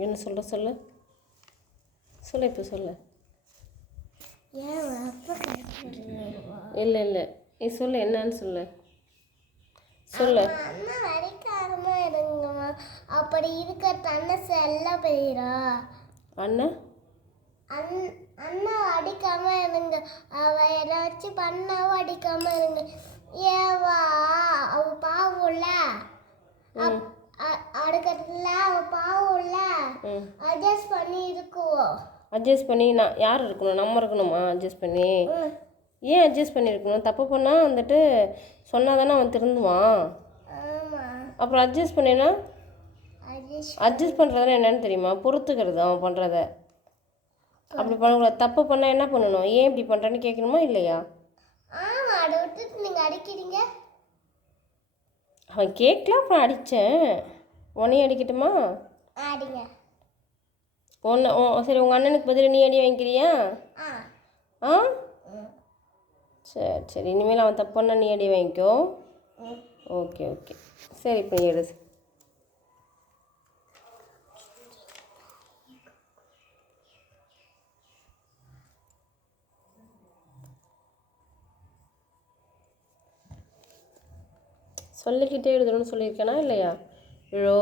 என்ன சொல்ற சொல்லு? சொல்லு இப்போ சொல்லு. இல்லை இல்லை. நீ சொல்லு என்னன்னு சொல்லு. சொல்லு. அண்ணா வரைக்காரமா இருங்கம்மா. அப்படி இருக்க தன்னை செல்ல போயிரா. அண்ணன் அண் அண்ணா அடிக்காம இருங்க. அவ ஏதாச்சும் பண்ணாவும் அடிக்காம இருங்க. ஏவா அவ பாவும்ல. ம். அடுக்கத்துல அவ பாவும்ல ம் அட்ஜஸ்ட் பண்ணி இருக்குவோம் அட்ஜஸ்ட் பண்ணி நான் யார் இருக்கணும்? நம்ம இருக்கணுமா? அட்ஜஸ்ட் பண்ணி. ஏன் அட்ஜஸ்ட் பண்ணியிருக்கணும் தப்பு பண்ணால் வந்துட்டு சொன்னால் தானே அவன் திருந்துவான். அப்புறம் அட்ஜஸ்ட் பண்ணினா? அட்ஜஸ்ட் பண்ணுறதுனா என்னன்னு தெரியுமா? பொறுத்துக்கிறது அவன் பண்ணுறத அப்படி பண்ணக்கூடாது. தப்பு பண்ணால் என்ன பண்ணணும்? ஏன் இப்படி பண்ணுறேன்னு கேட்கணுமா இல்லையா? அதை விட்டுட்டு நீங்க அடிக்கிறீங்க. அவன் கேட்கல அப்புறம் அடித்தேன் உன்னையும் அடிக்கட்டுமா? ஆடிங்க ஒன்று சரி உங்கள் அண்ணனுக்கு பதில் நீ அடி வாங்கிக்கிறியா? ஆ. சரி சரி இனிமேல் அவன் தப்பு பண்ணா நீ அடி வாங்கிக்கோ. Okay okay. சரி இப்போ நீ எடு. சொல்லிக்கிட்டே எழுதணும்னு சொல்லியிருக்கேனா இல்லையா? ரோ.